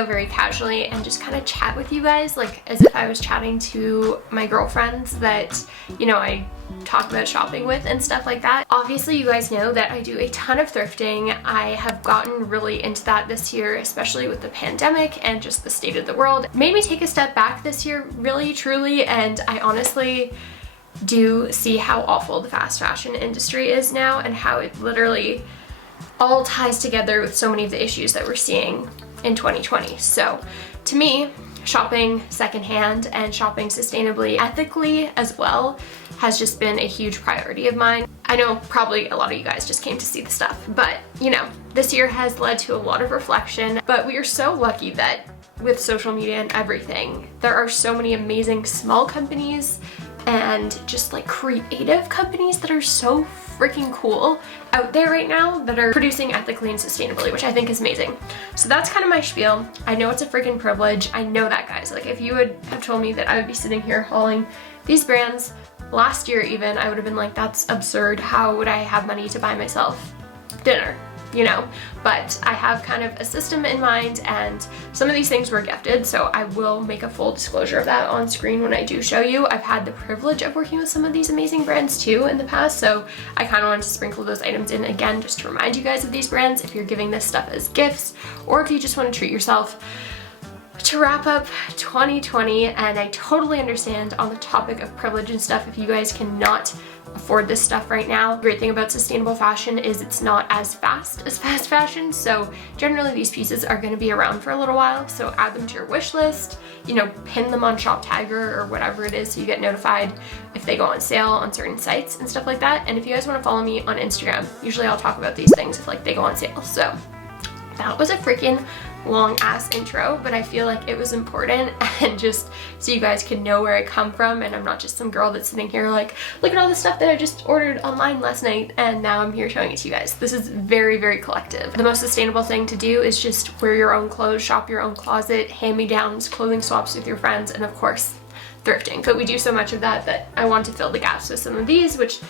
video very casually and just kind of chat with you guys, like as if I was chatting to my girlfriends that, you know, I talk about shopping with and stuff like that. Obviously, you guys know that I do a ton of thrifting. I have gotten really into that this year, especially with the pandemic and just the state of the world. It made me take a step back this year, really, truly, and I honestly do see how awful the fast fashion industry is now and how it literally all ties together with so many of the issues that we're seeing in 2020. So to me, shopping secondhand and shopping sustainably, ethically as well, has just been a huge priority of mine. I know probably a lot of you guys just came to see the stuff, but you know, this year has led to a lot of reflection, but we are so lucky that with social media and everything, there are so many amazing small companies and just like creative companies that are so freaking cool out there right now that are producing ethically and sustainably, which I think is amazing. So that's kind of my spiel. I know it's a freaking privilege. I know that, guys. Like, if you would have told me that I would be sitting here hauling these brands last year even, I would have been like, that's absurd. How would I have money to buy myself dinner? You know, but I have kind of a system in mind, and some of these things were gifted, so I will make a full disclosure of that on screen when I do show you. I've had the privilege of working with some of these amazing brands too in the past, so I kind of wanted to sprinkle those items in again just to remind you guys of these brands if you're giving this stuff as gifts, or if you just want to treat yourself. To wrap up 2020, and I totally understand on the topic of privilege and stuff if you guys cannot afford this stuff right now. The great thing about sustainable fashion is it's not as fast as fast fashion, so generally these pieces are going to be around for a little while, so add them to your wish list, you know, pin them on Shop Tagger or whatever it is so you get notified if they go on sale on certain sites and stuff like that. And if you guys want to follow me on Instagram, usually I'll talk about these things if like they go on sale. So that was a freaking long ass intro, but I feel like it was important, and just so you guys can know where I come from, and I'm not just some girl that's sitting here like, look at all the stuff that I just ordered online last night and now I'm here showing it to you guys. This is very, very collective. The most sustainable thing to do is just wear your own clothes, shop your own closet, hand-me-downs, clothing swaps with your friends, and of course thrifting. But we do so much of that that I want to fill the gaps with some of these, which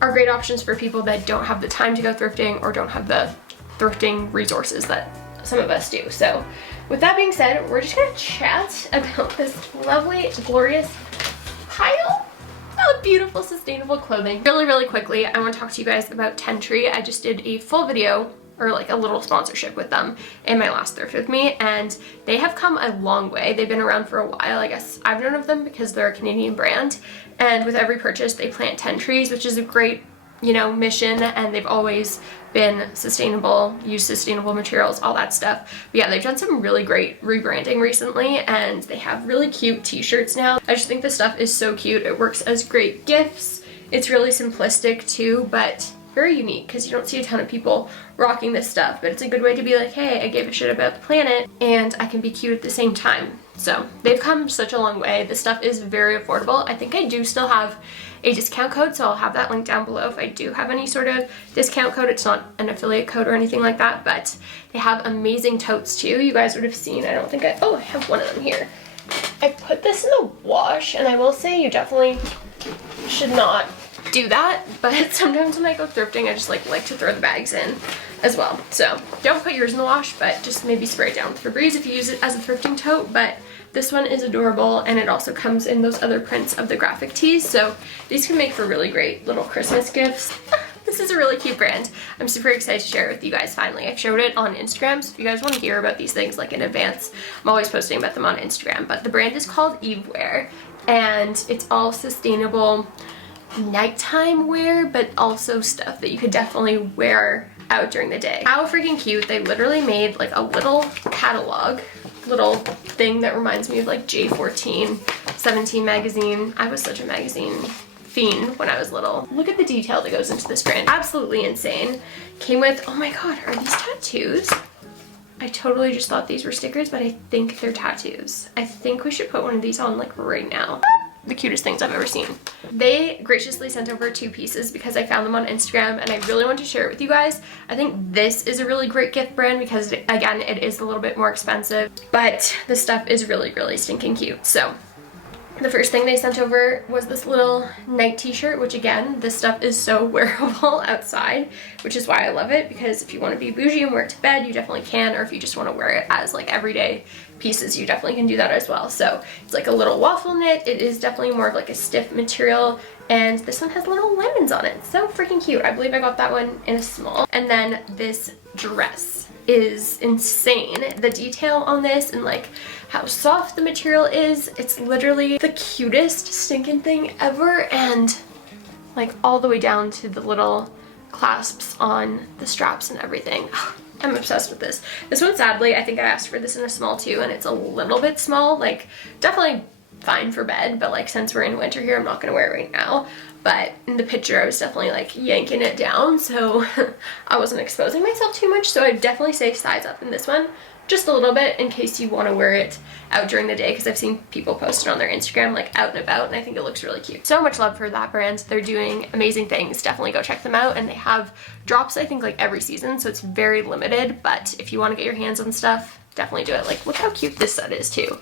are great options for people that don't have the time to go thrifting or don't have the thrifting resources that some of us do. So with that being said, we're just gonna chat about this lovely, glorious pile of beautiful, sustainable clothing. Really, really quickly, I want to talk to you guys about Tentree. I just did a full video, or like a little sponsorship with them in my last thrift with me, and they have come a long way. They've been around for a while. I guess I've known of them because they're a Canadian brand, and with every purchase they plant 10 trees, which is a great, you know, mission, and they've always been sustainable, use sustainable materials, all that stuff. But yeah, they've done some really great rebranding recently, and they have really cute t-shirts now. I just think this stuff is so cute. It works as great gifts. It's really simplistic too, but very unique because you don't see a ton of people rocking this stuff, but it's a good way to be like, hey, I gave a shit about the planet and I can be cute at the same time. So they've come such a long way. This stuff is very affordable. I think I do still have a discount code, so I'll have that link down below if I do have any sort of discount code. It's not an affiliate code or anything like that, but they have amazing totes too. You guys would have seen, I don't think I have one of them here. I put this in the wash, and I will say you definitely should not do that, but sometimes when I go thrifting, I just like to throw the bags in as well. So don't put yours in the wash, but just maybe spray it down with Febreze if you use it as a thrifting tote. But this one is adorable, and it also comes in those other prints of the graphic tees, so these can make for really great little Christmas gifts. This is a really cute brand. I'm super excited to share it with you guys finally. I've showed it on Instagram, so if you guys want to hear about these things like in advance, I'm always posting about them on Instagram. But the brand is called Evewear, and it's all sustainable nighttime wear, but also stuff that you could definitely wear out during the day. How freaking cute. They literally made like a little catalog, little thing that reminds me of like J14, 17 magazine. I was such a magazine fiend when I was little. Look at the detail that goes into this brand. Absolutely insane. Came with, oh my god, are these tattoos? I totally just thought these were stickers, but I think they're tattoos. I think we should put one of these on like right now. The cutest things I've ever seen. They graciously sent over 2 pieces because I found them on Instagram, and I really want to share it with you guys. I think this is a really great gift brand because, again, it is a little bit more expensive, but the stuff is really, really stinking cute. So The first thing they sent over was this little night t-shirt, which again, this stuff is so wearable outside, which is why I love it, because if you want to be bougie and wear it to bed, you definitely can, or if you just want to wear it as like everyday pieces, you definitely can do that as well. So it's like a little waffle knit. It is definitely more of like a stiff material, and this one has little lemons on it. So freaking cute. I believe I got that one in a small. And then this dress is insane. The detail on this and like how soft the material is, it's literally the cutest stinking thing ever, and like all the way down to the little clasps on the straps and everything. I'm obsessed with this. This one, sadly, I think I asked for this in a small too, and it's a little bit small. Like, definitely fine for bed, but like since we're in winter here, I'm not gonna wear it right now. But in the picture, I was definitely like yanking it down, so I wasn't exposing myself too much. So I'd definitely say size up in this one just a little bit in case you want to wear it out during the day, because I've seen people post it on their Instagram like out and about, and I think it looks really cute. So much love for that brand. They're doing amazing things. Definitely go check them out, and they have drops I think like every season, so it's very limited, but if you want to get your hands on stuff, definitely do it. Like, look how cute this set is too.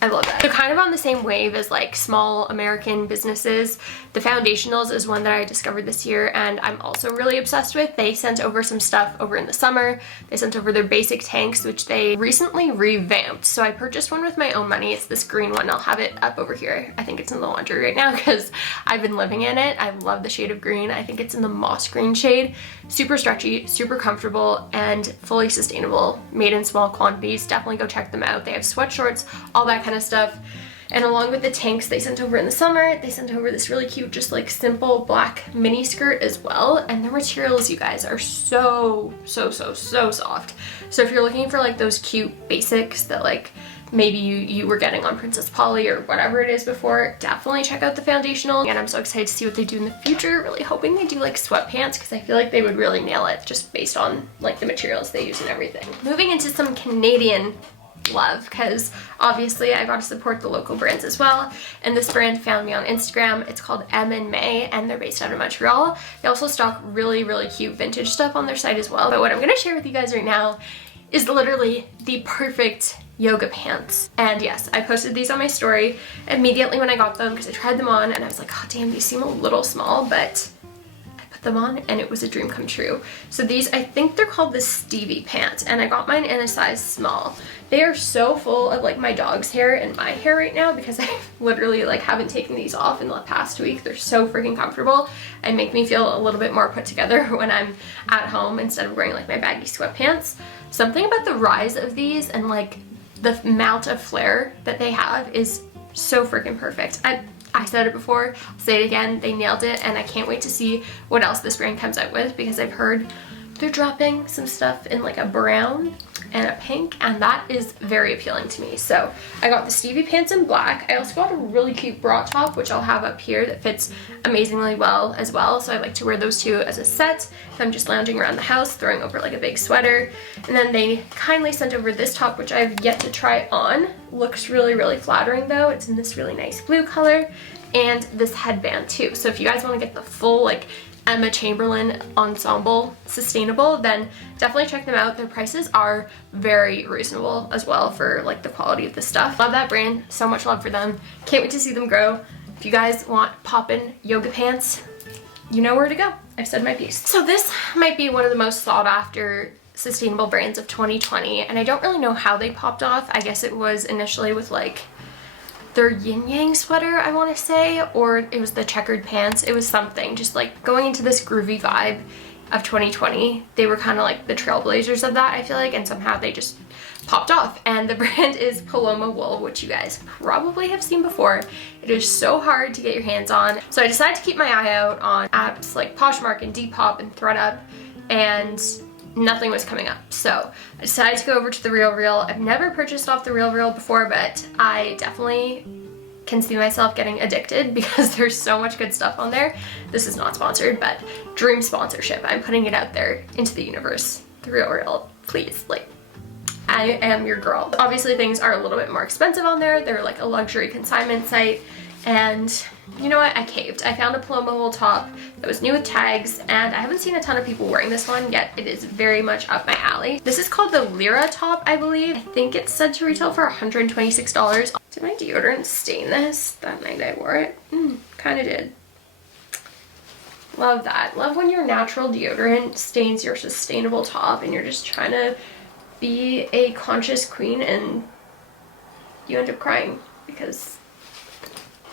I love that. They're kind of on the same wave as like small American businesses. The Foundationals is one that I discovered this year, and I'm also really obsessed with. They sent over some stuff over in the summer. They sent over their basic tanks, which they recently revamped. So I purchased one with my own money. It's this green one. I'll have it up over here. I think it's in the laundry right now because I've been living in it. I love the shade of green. I think it's in the moss green shade. Super stretchy, super comfortable, and fully sustainable. Made in small quantities. Definitely go check them out. They have sweatshorts, all that kind of stuff. And along with the tanks they sent over in the summer, they sent over this really cute, just like simple black mini skirt as well. And the materials, you guys, are so soft. So if you're looking for like those cute basics that like maybe you were getting on Princess Polly or whatever it is before, definitely check out the Foundational. And I'm so excited to see what they do in the future. Really hoping they do like sweatpants, because I feel like they would really nail it just based on like the materials they use and everything. Moving into some Canadian love, because obviously I got to support the local brands as well, and this brand found me on Instagram. It's called M and May, and they're based out of Montreal. They also stock really cute vintage stuff on their site as well. But what I'm going to share with you guys right now is literally the perfect yoga pants. And yes, I posted these on my story immediately when I got them, because I tried them on and I was like, oh damn, these seem a little small, but them on and it was a dream come true. So these, I think they're called the Stevie pants, and I got mine in a size small. They are so full of like my dog's hair and my hair right now, because I literally like haven't taken these off in the past week. They're so freaking comfortable and make me feel a little bit more put together when I'm at home instead of wearing like my baggy sweatpants. Something about the rise of these and like the amount of flare that they have is so freaking perfect. I said it before, I'll say it again, they nailed it, and I can't wait to see what else this brand comes out with, because I've heard they're dropping some stuff in like a brown and a pink, and that is very appealing to me. So I got the Stevie pants in black. I also got a really cute bra top, which I'll have up here, that fits amazingly well as well. So I like to wear those two as a set if I'm just lounging around the house, throwing over like a big sweater. And then they kindly sent over this top, which I've yet to try on. Looks really flattering though. It's in this really nice blue color, and this headband too. So if you guys want to get the full like Emma Chamberlain ensemble sustainable, then definitely check them out. Their prices are very reasonable as well for like the quality of the stuff. Love that brand, so much love for them. Can't wait to see them grow. If you guys want poppin' yoga pants, you know where to go. I've said my piece. So this might be one of the most sought after sustainable brands of 2020, and I don't really know how they popped off. I guess it was initially with like their yin yang sweater, I want to say, or it was the checkered pants. It was something, just like going into this groovy vibe of 2020. They were kind of like the trailblazers of that, I feel like, and somehow they just popped off. And the brand is Paloma Wool, which you guys probably have seen before. It is so hard to get your hands on, so I decided to keep my eye out on apps like Poshmark and Depop and ThredUp, and nothing was coming up. So I decided to go over to the RealReal. I've never purchased off the RealReal before, but I definitely can see myself getting addicted because there's so much good stuff on there. This is not sponsored, but dream sponsorship. I'm putting it out there into the universe. The RealReal, please, like, I am your girl. Obviously things are a little bit more expensive on there. They're like a luxury consignment site, and you know what, I caved. I found a Paloma Wool top that was new with tags, and I haven't seen a ton of people wearing this one yet. It is very much up my alley. This is called the Lyra top, I believe. I think it's said to retail for $126. Did my deodorant stain this that night I wore it? Kind of did. Love that. Love when your natural deodorant stains your sustainable top and you're just trying to be a conscious queen and you end up crying because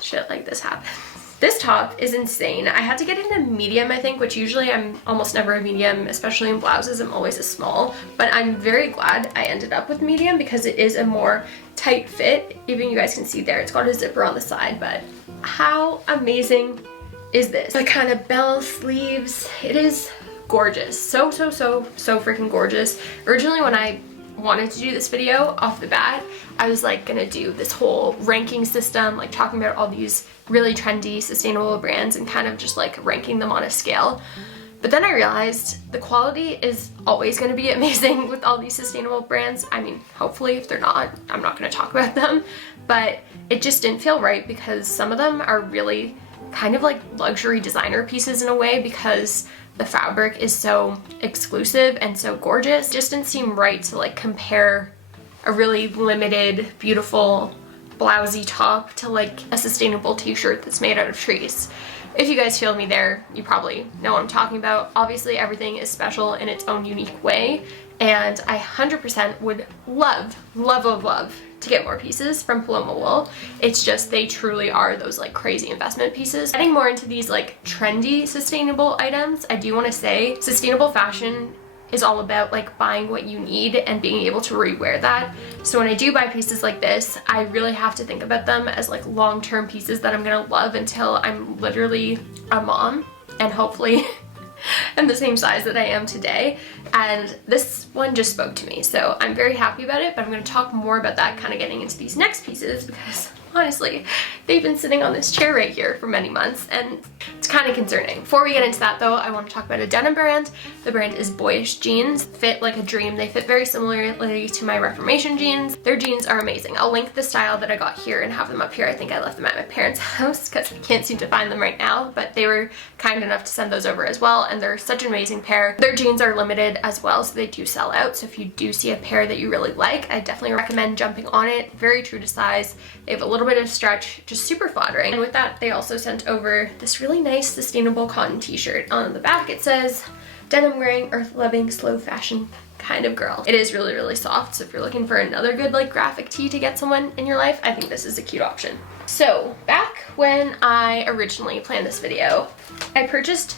shit like this happens. This top is insane. I had to get it in a medium, I think, which usually I'm almost never a medium, especially in blouses. I'm always a small, but I'm very glad I ended up with medium because it is a more tight fit. Even you guys can see there, it's got a zipper on the side, but how amazing is this? The kind of bell sleeves, it is gorgeous. So freaking gorgeous. Originally when I wanted to do this video off the bat, I was like gonna do this whole ranking system, like talking about all these really trendy, sustainable brands and kind of just like ranking them on a scale. But then I realized the quality is always gonna be amazing with all these sustainable brands. I mean, hopefully. If they're not, I'm not gonna talk about them. But it just didn't feel right because some of them are really kind of like luxury designer pieces in a way because the fabric is so exclusive and so gorgeous. It just didn't seem right to like compare a really limited, beautiful, blousy top to like a sustainable t-shirt that's made out of trees. If you guys feel me there, you probably know what I'm talking about. Obviously everything is special in its own unique way, and I 100% would love to get more pieces from Paloma Wool. It's just they truly are those like crazy investment pieces. Getting more into these like trendy sustainable items, I do want to say sustainable fashion is all about like buying what you need and being able to rewear that. So when I do buy pieces like this, I really have to think about them as like long-term pieces that I'm gonna love until I'm literally a mom and hopefully I'm the same size that I am today. And this one just spoke to me, so I'm very happy about it, but I'm going to talk more about that kind of getting into these next pieces because honestly, they've been sitting on this chair right here for many months and it's kind of concerning. Before we get into that though, I want to talk about a denim brand. The brand is Boyish jeans. Fit like a dream. They fit very similarly to my Reformation jeans. Their jeans are amazing. I'll link the style that I got here and have them up here. I think I left them at my parents' house because I can't seem to find them right now, but they were kind enough to send those over as well, and they're such an amazing pair. Their jeans are limited as well, so they do sell out. So if you do see a pair that you really like, I definitely recommend jumping on it. Very true to size. They have a little bit of stretch, just super flattering. And with that, they also sent over this really nice sustainable cotton t-shirt. On the back it says, "Denim wearing, earth loving, slow fashion kind of girl." It is really soft, so if you're looking for another good like graphic tee to get someone in your life, I think this is a cute option. So back when I originally planned this video, I purchased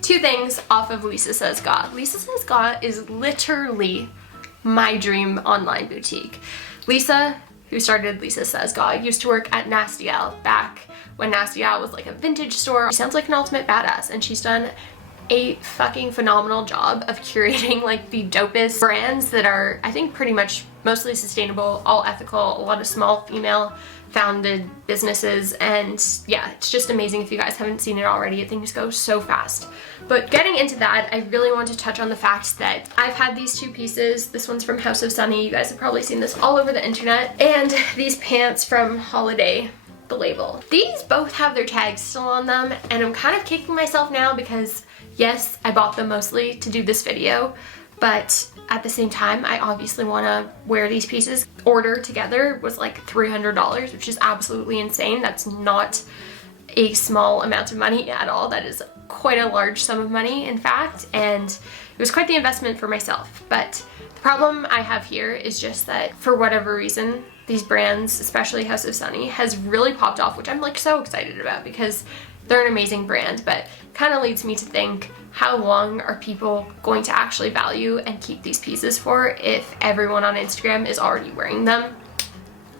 two things off of Lisa Says Gah. Lisa Says Gah is literally my dream online boutique. Lisa, who started Lisa Says Gah, used to work at Nasty Gal back when Nasty Gal was like a vintage store. She sounds like an ultimate badass, and she's done a fucking phenomenal job of curating like the dopest brands that are, I think, pretty much mostly sustainable, all ethical, a lot of small female founded businesses, and yeah, it's just amazing. If you guys haven't seen it already, things go so fast. But getting into that, I really want to touch on the fact that I've had these two pieces. This one's from House of Sunny. You guys have probably seen this all over the internet. And these pants from Holiday, the label. These both have their tags still on them, and I'm kind of kicking myself now because yes, I bought them mostly to do this video, but at the same time, I obviously want to wear these pieces. Order together was like $300, which is absolutely insane. That's not a small amount of money at all. That is quite a large sum of money, in fact, and it was quite the investment for myself. But the problem I have here is just that for whatever reason, these brands, especially House of Sunny, has really popped off, which I'm like so excited about because they're an amazing brand, but kind of leads me to think, how long are people going to actually value and keep these pieces for if everyone on Instagram is already wearing them?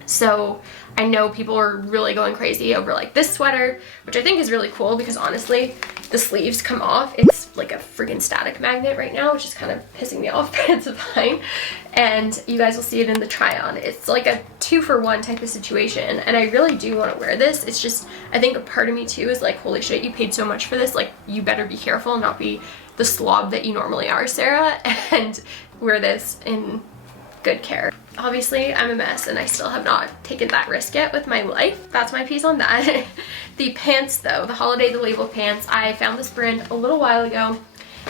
So I know people are really going crazy over like this sweater, which I think is really cool because honestly, the sleeves come off. It's like a freaking static magnet right now, which is kind of pissing me off, but it's fine. And you guys will see it in the try on. It's like a 2-for-1 type of situation, and I really do want to wear this. It's just, I think a part of me too is like, holy shit, you paid so much for this, like you better be careful and not be the slob that you normally are, Sarah, and wear this in good care. Obviously, I'm a mess and I still have not taken that risk yet with my life. That's my piece on that. The pants though, the Holiday the Label pants, I found this brand a little while ago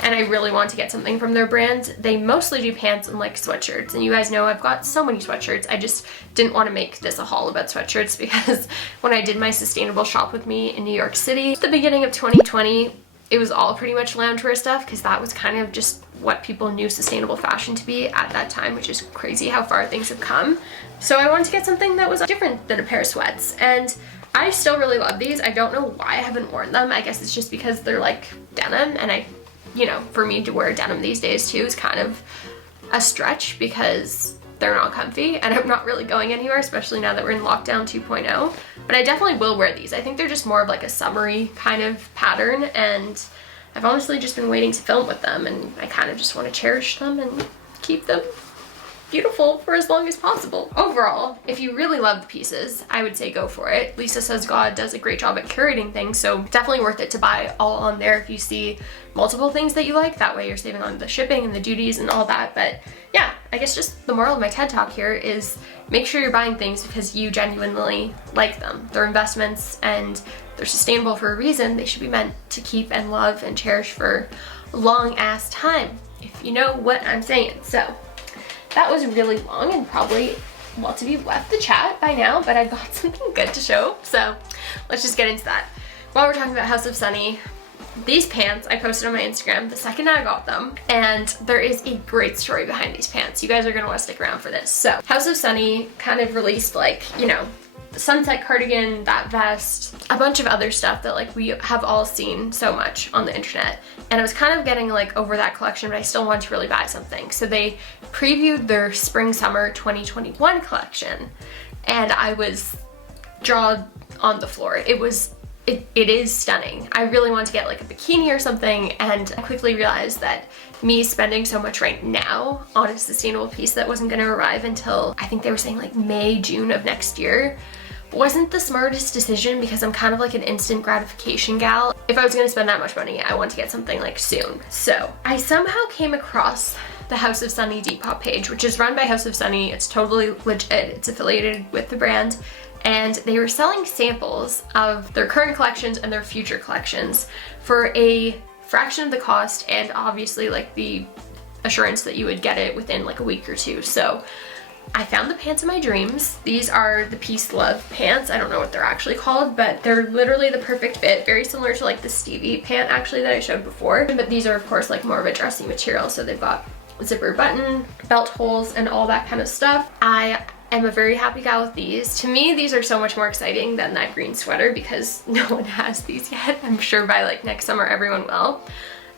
and I really want to get something from their brand. They mostly do pants and like sweatshirts, and you guys know I've got so many sweatshirts. I just didn't want to make this a haul about sweatshirts because when I did my sustainable shop with me in New York City at the beginning of 2020, it was all pretty much loungewear stuff because that was kind of just what people knew sustainable fashion to be at that time, which is crazy how far things have come. So I wanted to get something that was different than a pair of sweats, and I still really love these. I don't know why I haven't worn them. I guess it's just because they're like denim, and you know, for me to wear denim these days too is kind of a stretch because they're not comfy and I'm not really going anywhere, especially now that we're in lockdown 2.0. But I definitely will wear these. I think they're just more of like a summery kind of pattern, and I've honestly just been waiting to film with them, and I kind of just want to cherish them and keep them beautiful for as long as possible. Overall, if you really love the pieces, I would say go for it. Says Gah does a great job at curating things, so definitely worth it to buy all on there if you see multiple things that you like. That way you're saving on the shipping and the duties and all that. But yeah, I guess just the moral of my TED Talk here is make sure you're buying things because you genuinely like them. They're investments and they're sustainable for a reason. They should be meant to keep and love and cherish for a long ass time, if you know what I'm saying. So that was really long and probably lots of you left the chat by now, but I've got something good to show. So let's just get into that. While we're talking about House of Sunny, these pants I posted on my Instagram the second I got them, and there is a great story behind these pants. You guys are gonna wanna stick around for this. So House of Sunny kind of released like, you know, the sunset cardigan, that vest, a bunch of other stuff that like we have all seen so much on the internet. And I was kind of getting like over that collection, but I still wanted to really buy something. So they previewed their spring summer 2021 collection and I was jaw on the floor. It is stunning. I really wanted to get like a bikini or something, and I quickly realized that me spending so much right now on a sustainable piece that wasn't gonna arrive until I think they were saying like May, June of next year wasn't the smartest decision because I'm kind of like an instant gratification gal. If I was gonna spend that much money, I want to get something like soon. So I somehow came across the House of Sunny Depop page, which is run by House of Sunny. It's totally legit. It's affiliated with the brand. And they were selling samples of their current collections and their future collections for a fraction of the cost, and obviously like the assurance that you would get it within like a week or two. So I found the pants of my dreams. These are the Peace Love pants. I don't know what they're actually called, but they're literally the perfect fit. Very similar to like the Stevie pant actually that I showed before. But these are of course like more of a dressy material. So they've got zipper button, belt holes, and all that kind of stuff. I am a very happy gal with these. To me, these are so much more exciting than that green sweater because no one has these yet. I'm sure by like next summer everyone will.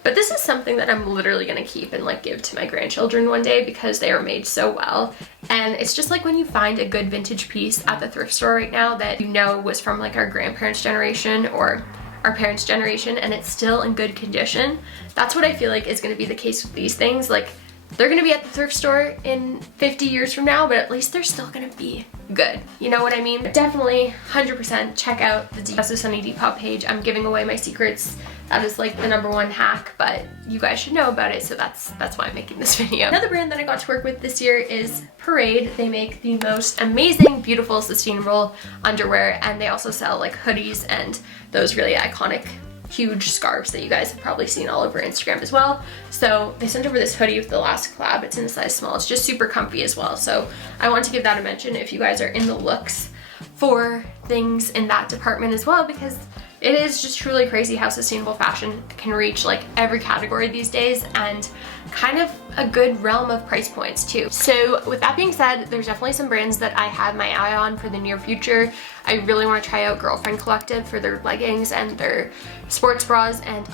But this is something that I'm literally gonna keep and like give to my grandchildren one day because they are made so well. And it's just like when you find a good vintage piece at the thrift store right now that you know was from like our grandparents' generation or our parents' generation and it's still in good condition. That's what I feel like is gonna be the case with these things. Like they're gonna be at the thrift store in 50 years from now, but at least they're still gonna be good. You know what I mean? Definitely 100% check out the Says Gah Sunny Depop page. I'm giving away my secrets. That is like the #1 hack, but you guys should know about it, so that's why I'm making this video. Another brand that I got to work with this year is Parade. They make the most amazing, beautiful, sustainable underwear, and they also sell like hoodies and those really iconic huge scarves that you guys have probably seen all over Instagram as well. So they sent over this hoodie with the last collab. It's in a size small. It's just super comfy as well. So I want to give that a mention if you guys are in the looks for things in that department as well, because it is just truly crazy how sustainable fashion can reach like every category these days and kind of a good realm of price points too. So with that being said, there's definitely some brands that I have my eye on for the near future. I really want to try out Girlfriend Collective for their leggings and their sports bras, and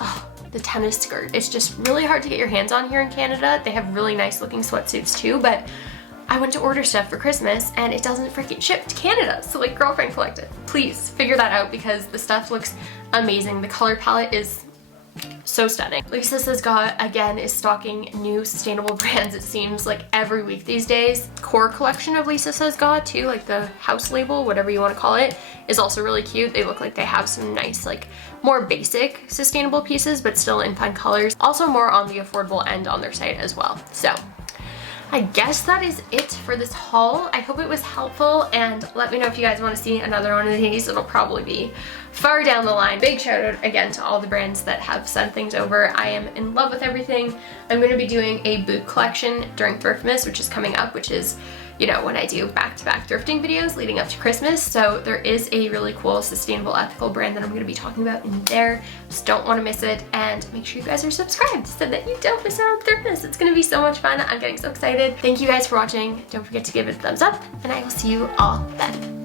the tennis skirt. It's just really hard to get your hands on here in Canada. They have really nice looking sweatsuits too, but I went to order stuff for Christmas and it doesn't freaking ship to Canada. So like Girlfriend Collective, please figure that out because the stuff looks amazing. The color palette is so stunning. Says Gah again is stocking new sustainable brands, it seems like every week these days. Core collection of Says Gah too, like the house label, whatever you want to call it, is also really cute. They look like they have some nice like more basic sustainable pieces but still in fun colors. Also more on the affordable end on their site as well. So I guess that is it for this haul. I hope it was helpful, and let me know if you guys want to see another one of these. It'll probably be far down the line. Big shout out again to all the brands that have sent things over. I am in love with everything. I'm going to be doing a boot collection during Thriftmas, which is coming up, which is, you know, when I do back-to-back thrifting videos leading up to Christmas. So there is a really cool, sustainable, ethical brand that I'm going to be talking about in there. Just don't want to miss it, and make sure you guys are subscribed so that you don't miss out on Thriftmas. It's going to be so much fun. I'm getting so excited. Thank you guys for watching. Don't forget to give it a thumbs up, and I will see you all then.